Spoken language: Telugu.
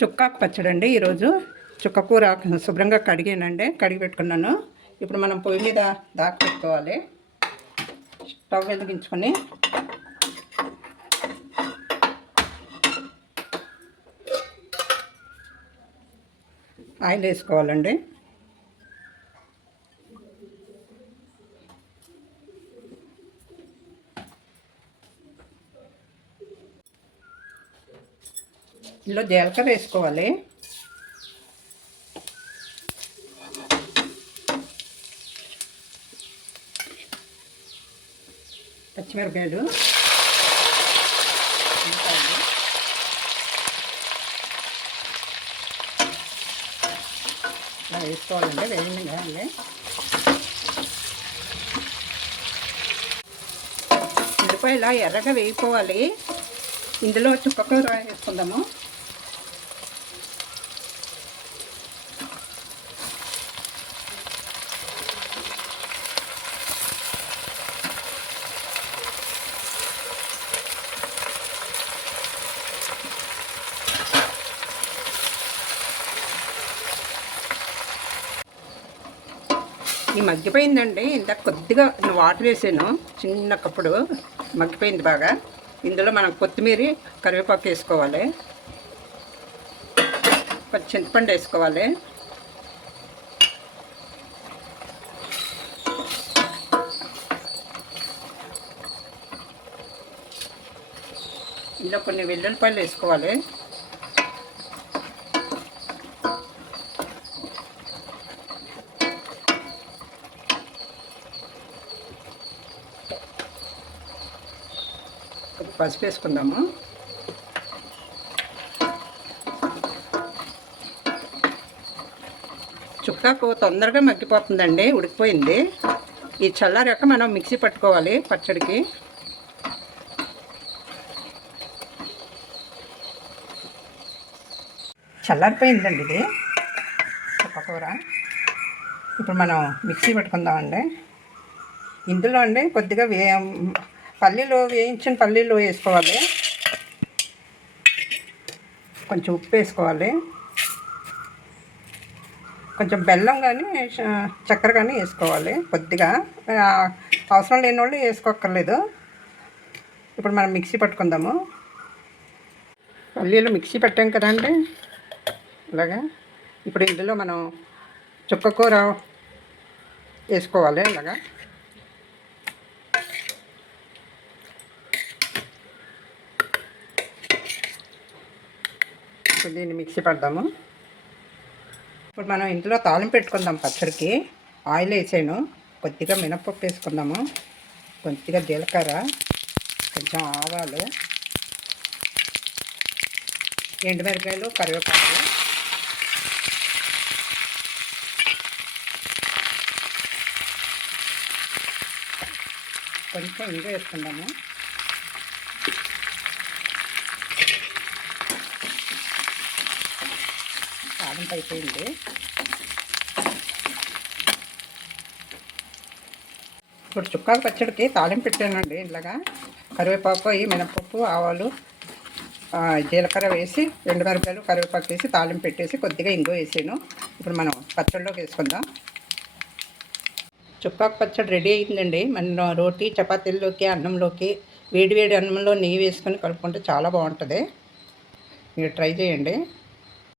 చుక్కాకు పచ్చడి అండి. ఈరోజు చుక్క కూర శుభ్రంగా కడిగి పెట్టుకున్నాను. ఇప్పుడు మనం పొయ్యి మీద దాకా పెట్టుకోవాలి. స్టవ్ వెలిగించుకొని ఆయిల్ వేసుకోవాలండి. ఇందులో జీలకర్ర వేసుకోవాలి. పచ్చిమిరపకాయలు, ఇలా వేసుకోవాలండి. వేయండి. ఉల్లిపాయ ఇలా ఎర్రగా వేయిపోవాలి. ఇందులో చుక్కకూర వేసుకుందాము. ఈ మగ్గిపోయిందండి. ఇందాక కొద్దిగా వాటర్ వేసాను, చిన్న కప్పుడు మగ్గిపోయింది బాగా. ఇందులో మనం కొత్తిమీర, కరివేపాకు వేసుకోవాలి. కొంచెం చింతపండు వేసుకోవాలి. ఇందులో కొన్ని వెల్లుల్లిపాయలు వేసుకోవాలి. పసుపు వేసుకుందాము. చుక్కాకు తొందరగా మగ్గిపోతుందండి, ఉడికిపోయింది. ఈ చల్లారాక మనం మిక్సీ పట్టుకోవాలి పచ్చడికి. చల్లారిపోయిందండి ఇది చుక్కకూర. ఇప్పుడు మనం మిక్సీ పట్టుకుందామండి. ఇందులో అండి కొద్దిగా వేయించిన పల్లీలు వేసుకోవాలి. కొంచెం ఉప్పు వేసుకోవాలి. కొంచెం బెల్లం కానీ చక్కెర కానీ వేసుకోవాలి కొద్దిగా. అవసరం లేని వాళ్ళు వేసుకోక్కర్లేదు. ఇప్పుడు మనం మిక్సీ పట్టుకుందాము. పల్లీలు మిక్సీ పెట్టాం కదండి ఇలాగా. ఇప్పుడు ఇందులో మనం చుక్కకూర వేసుకోవాలి ఇలాగా. దీన్ని మిక్సీ పడదాము. ఇప్పుడు మనం ఇంట్లో తాలింపు పెట్టుకుందాం పచ్చడికి. ఆయిల్ వేసాను, కొద్దిగా మినపప్పు వేసుకుందాము, కొద్దిగా జీలకర్ర, కొంచెం ఆవాలు, ఎండుమిరపకాయలు, కరివేపాకు, కొంచెం ఇంగు వేసుకుందాము. తాలింపు అయిపోయింది. ఇప్పుడు చుక్కాకు పచ్చడికి తాలింపు పెట్టానండి. ఇలాగా కరివేపాకు, మినపప్పు, ఆవాలు, జీలకర్ర వేసి, ఎండుమిరపకాయలు, కరివేపాకు వేసి తాలింపు పెట్టేసి కొద్దిగా ఇంగు వేసాను. ఇప్పుడు మనం పచ్చడిలోకి వేసుకుందాం. చుక్కాకు పచ్చడి రెడీ అయిందండి. మనం రోటీ, చపాతీల్లోకి, అన్నంలోకి, వేడి అన్నంలో నెయ్యి వేసుకొని కలుపుకుంటే చాలా బాగుంటుంది. మీరు ట్రై చేయండి.